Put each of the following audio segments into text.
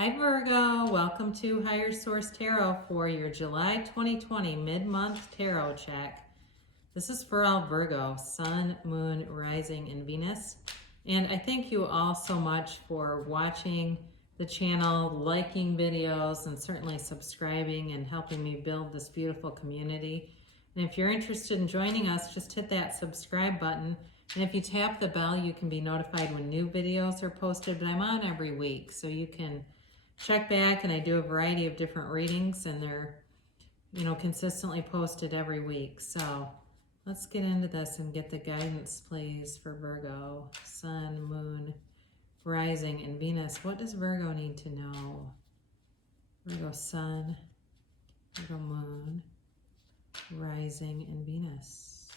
Hi Virgo, welcome to Higher Source Tarot for your July 2020 mid-month tarot check. This is for all Virgo, Sun, Moon, Rising, and Venus. And I thank you all so much for watching the channel, liking videos, and certainly subscribing and helping me build this beautiful community. And if you're interested in joining us, just hit that subscribe button. And if you tap the bell, you can be notified when new videos are posted. But I'm on every week, so you can check back, and I do a variety of different readings, and they're, consistently posted every week. So let's get into this and get the guidance, please, for Virgo, Sun, Moon, Rising, and Venus. What does Virgo need to know? Virgo Sun, Virgo Moon, Rising, and Venus.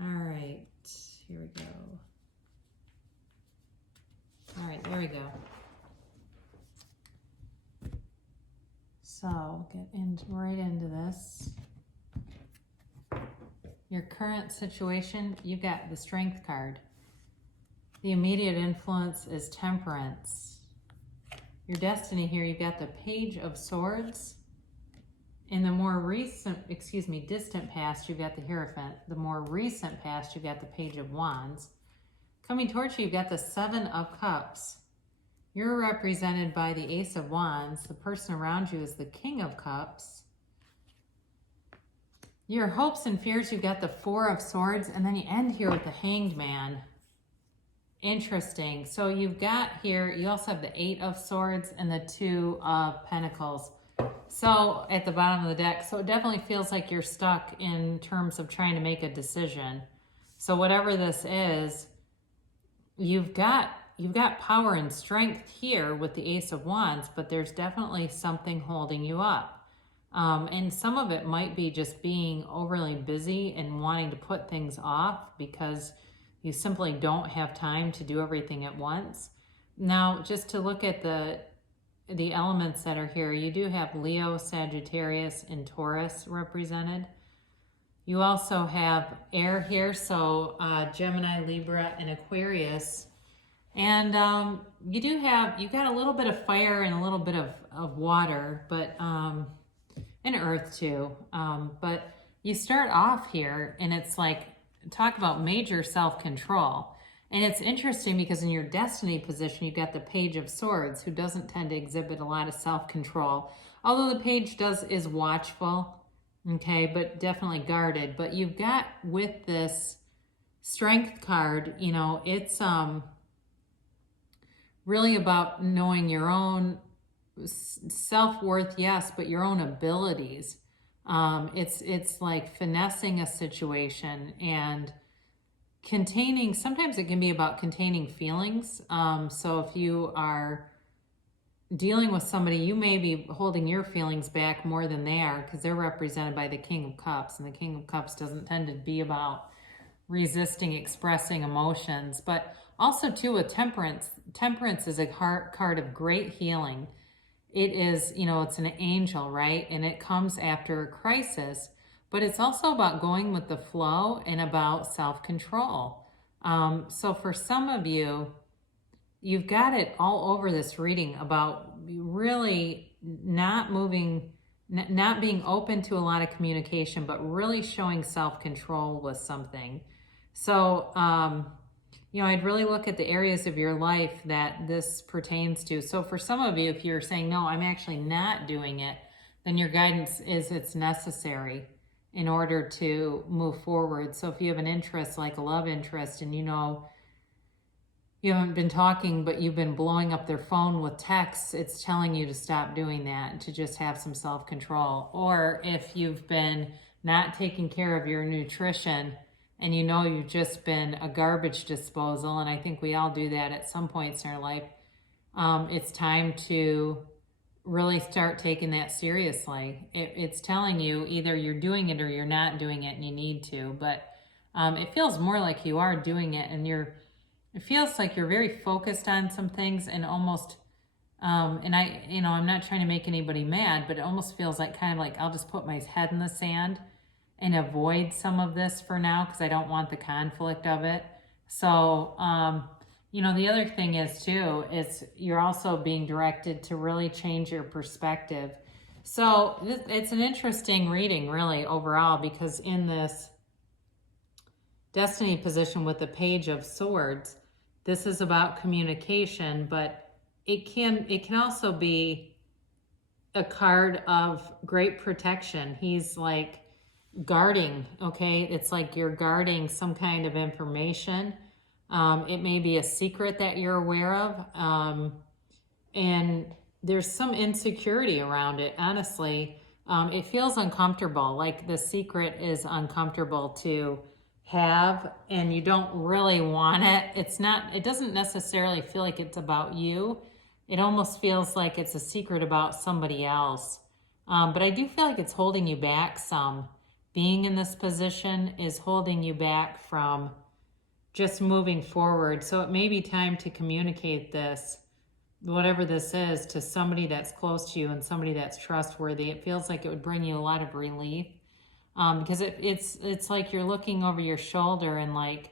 All right, here we go. All right, there we go. So get right into this. Your current situation, you've got the Strength card. The immediate influence is Temperance. Your destiny here, you've got the Page of Swords. In the more distant past, you've got the Hierophant. The more recent past, you've got the Page of Wands. Coming towards you, you've got the Seven of Cups. You're represented by the Ace of Wands. The person around you is the King of Cups. Your hopes and fears, you've got the Four of Swords, and then you end here with the Hanged Man. Interesting. So you've got here, you also have the Eight of Swords and the Two of Pentacles. So at the bottom of the deck, so it definitely feels like you're stuck in terms of trying to make a decision. So whatever this is, you've got power and strength here with the Ace of Wands, but there's definitely something holding you up. And some of it might be just being overly busy and wanting to put things off because you simply don't have time to do everything at once. Now, just to look at the elements that are here, you do have Leo, Sagittarius, and Taurus represented. You also have air here, so Gemini, Libra, and Aquarius. And you've got a little bit of fire and a little bit of water, but and earth too. But you start off here, and it's like, talk about major self-control. And it's interesting because in your destiny position, you've got the Page of Swords, who doesn't tend to exhibit a lot of self-control. Although the page is watchful, okay, but definitely guarded. But you've got, with this Strength card, it's really about knowing your own self-worth, yes, but your own abilities. It's like finessing a situation and containing, sometimes it can be about containing feelings. So if you are dealing with somebody, you may be holding your feelings back more than they are, because they're represented by the King of Cups, and the King of Cups doesn't tend to be about resisting expressing emotions. But also too, with Temperance is a card of great healing. It is, it's an angel, right? And it comes after a crisis, but it's also about going with the flow and about self-control. So for some of you, you've got it all over this reading about really not being open to a lot of communication, but really showing self-control with something. So, I'd really look at the areas of your life that this pertains to. So for some of you, if you're saying, no, I'm actually not doing it, then your guidance is it's necessary in order to move forward. So if you have an interest, like a love interest, and you haven't been talking, but you've been blowing up their phone with texts, it's telling you to stop doing that and to just have some self-control. Or if you've been not taking care of your nutrition, and you've just been a garbage disposal, and I think we all do that at some points in our life, it's time to really start taking that seriously. It's telling you either you're doing it or you're not doing it, and you need to. But it feels more like you are doing it, and it feels like you're very focused on some things, and almost, and I'm not trying to make anybody mad, but it almost feels like I'll just put my head in the sand and avoid some of this for now because I don't want the conflict of it. So You know, the other thing is too, is you're also being directed to really change your perspective. So it's an interesting reading, really, overall, because in this destiny position with the Page of Swords, this is about communication, but it can also be a card of great protection. He's like guarding, okay? It's like you're guarding some kind of information. It may be a secret that you're aware of. And there's some insecurity around it, honestly. It feels uncomfortable, like the secret is uncomfortable to have and you don't really want it. It doesn't necessarily feel like it's about you. It almost feels like it's a secret about somebody else. But I do feel like it's holding you back some. Being in this position is holding you back from just moving forward. So it may be time to communicate this, whatever this is, to somebody that's close to you and somebody that's trustworthy. It feels like it would bring you a lot of relief, because it's like you're looking over your shoulder and like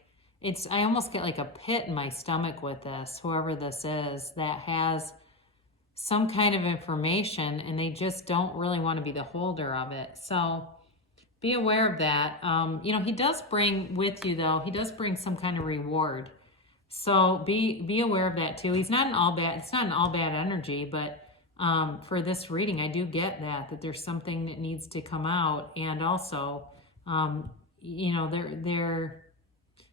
I almost get like a pit in my stomach with this, whoever this is that has some kind of information and they just don't really want to be the holder of it. So be aware of that. You know, he does bring with you, though, he does bring some kind of reward. So be aware of that too. He's not an all bad, it's not an all bad energy, but for this reading, I do get that there's something that needs to come out. And also, you know,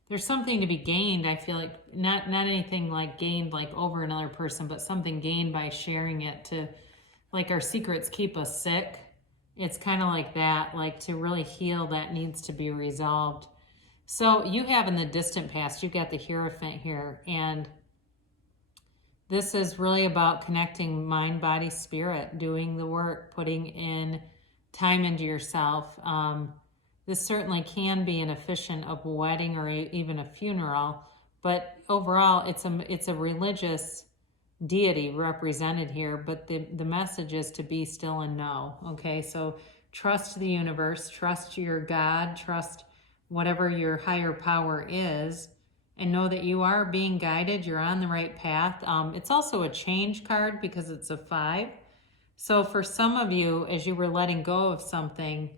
there's something to be gained. I feel like not anything like gained like over another person, but something gained by sharing it. To like our secrets keep us sick. It's kind of like that, like to really heal that needs to be resolved. So you have in the distant past, you've got the Hierophant here, and this is really about connecting mind, body, spirit, doing the work, putting in time into yourself. This certainly can be an efficient of a wedding or even a funeral, but overall it's a religious deity represented here, but the message is to be still and know. Okay, so trust the universe, trust your God, trust whatever your higher power is, and know that you are being guided, you're on the right path. It's also a change card because it's a 5. So for some of you, as you were letting go of something,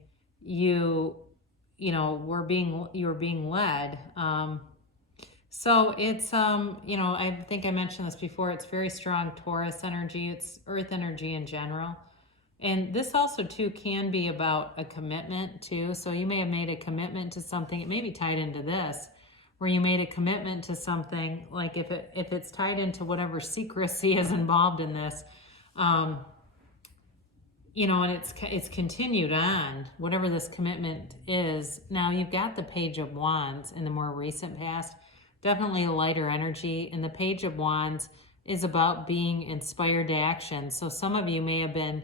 you were being led. So it's, you know, I think I mentioned this before, it's very strong Taurus energy, it's earth energy in general. And this also too can be about a commitment too. So you may have made a commitment to something, it may be tied into this, where you made a commitment to something, like if it's tied into whatever secrecy is involved in this, you know, and it's continued on, whatever this commitment is. Now you've got the Page of Wands in the more recent past, definitely a lighter energy. And the Page of Wands is about being inspired to action. So some of you may have been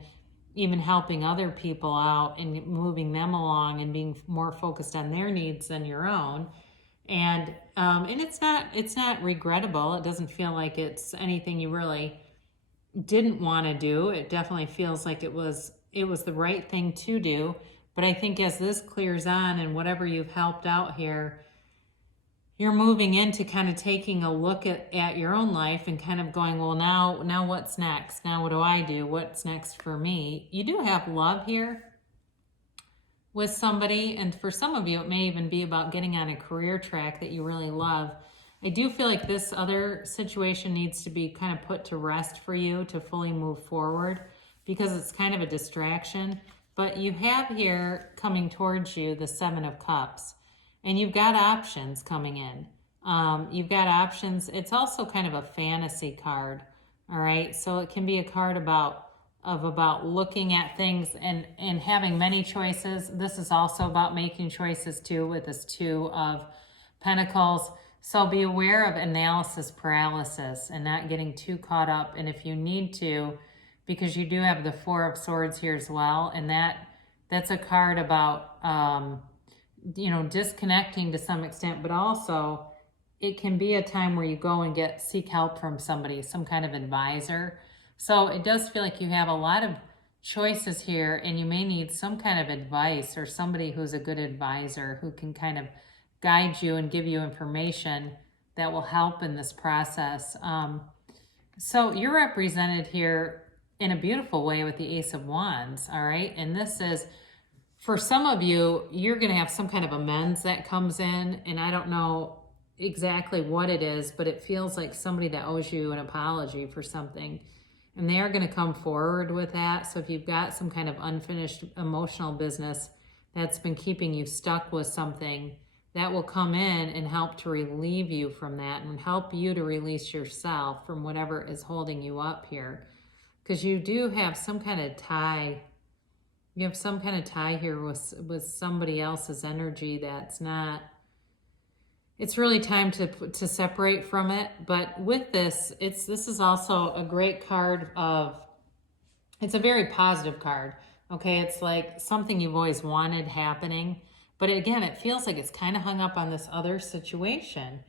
even helping other people out and moving them along and being more focused on their needs than your own. And it's not regrettable. It doesn't feel like it's anything you really didn't want to do. It definitely feels like it was the right thing to do. But I think as this clears on and whatever you've helped out here, you're moving into kind of taking a look at your own life and kind of going, well, now what's next? Now what do I do? What's next for me? You do have love here with somebody, and for some of you, it may even be about getting on a career track that you really love. I do feel like this other situation needs to be kind of put to rest for you to fully move forward, because it's kind of a distraction. But you have here coming towards you the 7 of Cups, and you've got options coming in. You've got options. It's also kind of a fantasy card, all right? So it can be a card about looking at things and having many choices. This is also about making choices too, with this 2 of Pentacles. So be aware of analysis paralysis and not getting too caught up. And if you need to, because you do have the 4 of Swords here as well, and that's a card about you know, disconnecting to some extent, but also it can be a time where you go and seek help from somebody, some kind of advisor. So it does feel like you have a lot of choices here, and you may need some kind of advice or somebody who's a good advisor who can kind of guide you and give you information that will help in this process. So you're represented here in a beautiful way with the Ace of Wands, all right? And this is, for some of you, you're going to have some kind of amends that comes in, and I don't know exactly what it is, but it feels like somebody that owes you an apology for something, and they are going to come forward with that. So if you've got some kind of unfinished emotional business that's been keeping you stuck with something, that will come in and help to relieve you from that and help you to release yourself from whatever is holding you up here. Because you do have some kind of tie. You have some kind of tie here with somebody else's energy that's not, it's really time to separate from it. But with this, this is also a great card of, it's a very positive card. Okay, it's like something you've always wanted happening. But again, it feels like it's kind of hung up on this other situation.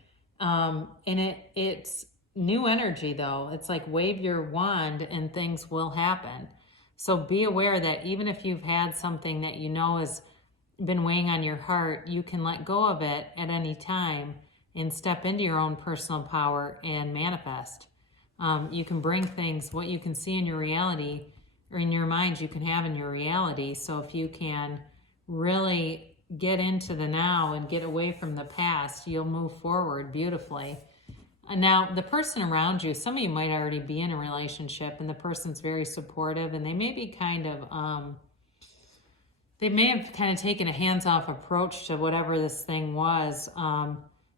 And it's new energy though. It's like wave your wand and things will happen. So be aware that even if you've had something that you know has been weighing on your heart, you can let go of it at any time and step into your own personal power and manifest. You can bring things, what you can see in your reality or in your mind, you can have in your reality. So if you can really get into the now and get away from the past, you'll move forward beautifully. And now the person around you, some of you might already be in a relationship and the person's very supportive, and they may be kind of, they may have kind of taken a hands-off approach to whatever this thing was.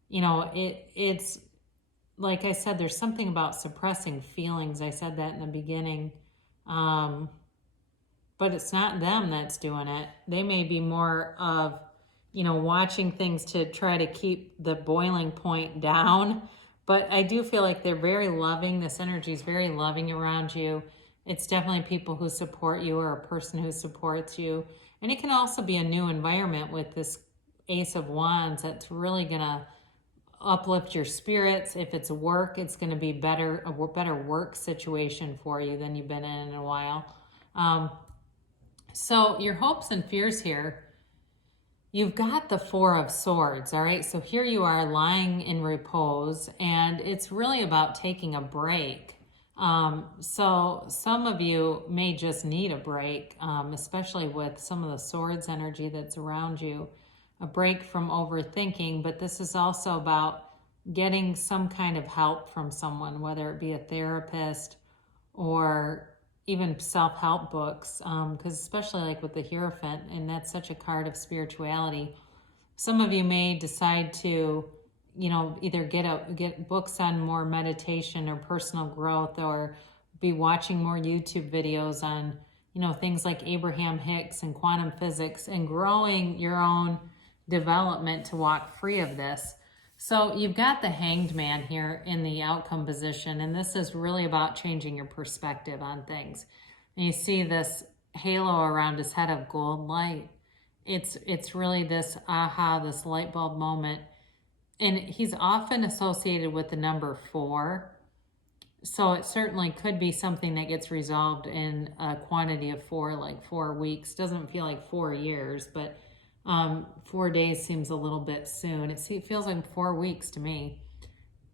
You know, it's like I said, there's something about suppressing feelings. I said that in the beginning. But it's not them that's doing it. They may be more of, you know, watching things to try to keep the boiling point down. But I do feel like they're very loving. This energy is very loving around you. It's definitely people who support you or a person who supports you. And it can also be a new environment with this Ace of Wands that's really going to uplift your spirits. If it's work, it's going to be a better work situation for you than you've been in a while. So your hopes and fears here, you've got the Four of Swords, all right? So here you are lying in repose, and it's really about taking a break. So some of you may just need a break, especially with some of the Swords energy that's around you, a break from overthinking. But this is also about getting some kind of help from someone, whether it be a therapist or even self-help books, because especially like with the Hierophant, and that's such a card of spirituality. Some of you may decide to, you know, either get books on more meditation or personal growth, or be watching more YouTube videos on, you know, things like Abraham Hicks and quantum physics and growing your own development to walk free of this. So you've got the Hanged Man here in the outcome position, and this is really about changing your perspective on things. And you see this halo around his head of gold light. It's really this aha, this light bulb moment. And he's often associated with the number 4. So it certainly could be something that gets resolved in a quantity of 4, like 4 weeks. Doesn't feel like 4 years, but 4 days seems a little bit soon. It feels like 4 weeks to me.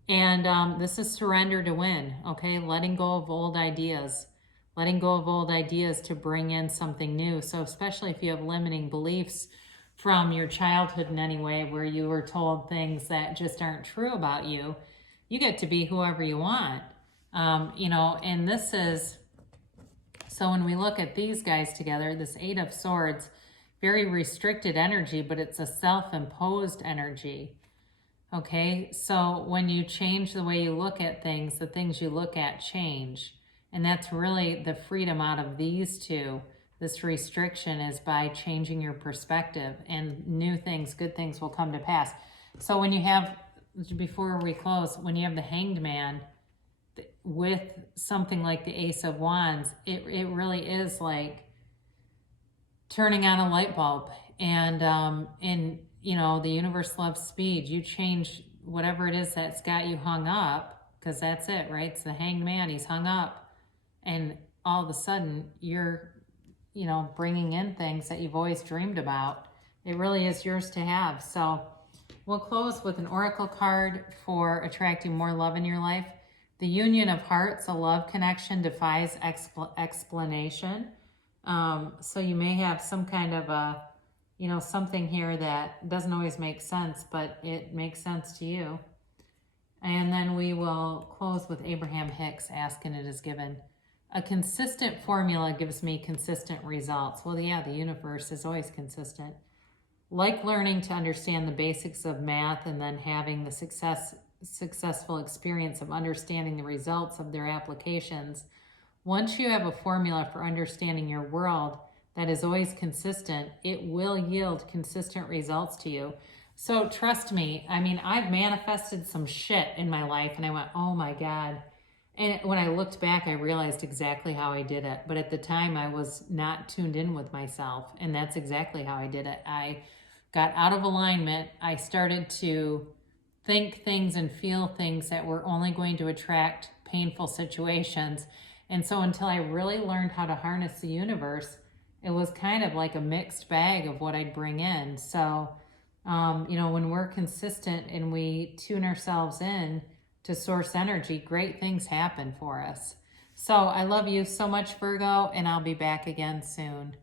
And this is surrender to win, okay? Letting go of old ideas. Letting go of old ideas to bring in something new. So especially if you have limiting beliefs from your childhood in any way, where you were told things that just aren't true about you, you get to be whoever you want. You know, and this is, so when we look at these guys together, this 8 of Swords, very restricted energy, but it's a self-imposed energy. Okay, so when you change the way you look at things, the things you look at change. And that's really the freedom out of these two. This restriction is by changing your perspective, and new things, good things will come to pass. So when you have, before we close, when you have the Hanged Man with something like the Ace of Wands, it really is like turning on a light bulb. And you know, the universe loves speed. You change whatever it is that's got you hung up, because that's it, right? It's the Hanged Man. He's hung up, and all of a sudden you're, bringing in things that you've always dreamed about. It really is yours to have. So We'll close with an oracle card for attracting more love in your life. The Union of Hearts, a love connection, defies explanation. So you may have some kind of a, something here that doesn't always make sense, but it makes sense to you. And then we will close with Abraham Hicks, ask and it is given. A consistent formula gives me consistent results. Well, yeah, the universe is always consistent. Like learning to understand the basics of math and then having the successful experience of understanding the results of their applications, once you have a formula for understanding your world that is always consistent, it will yield consistent results to you. So trust me, I mean, I've manifested some shit in my life and I went, oh my God. And when I looked back, I realized exactly how I did it. But at the time, I was not tuned in with myself. And that's exactly how I did it. I got out of alignment. I started to think things and feel things that were only going to attract painful situations. And so until I really learned how to harness the universe, it was kind of like a mixed bag of what I'd bring in. So, when we're consistent and we tune ourselves in to source energy, great things happen for us. So I love you so much, Virgo, and I'll be back again soon.